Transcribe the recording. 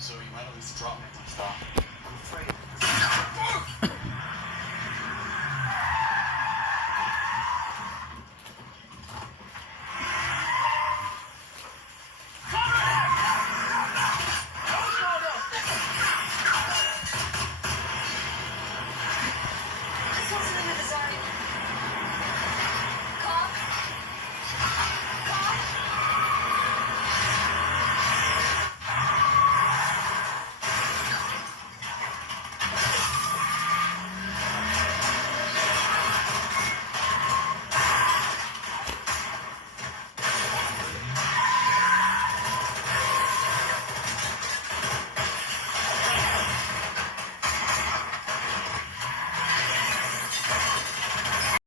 So you might at least drop me my stuff. I'm afraid.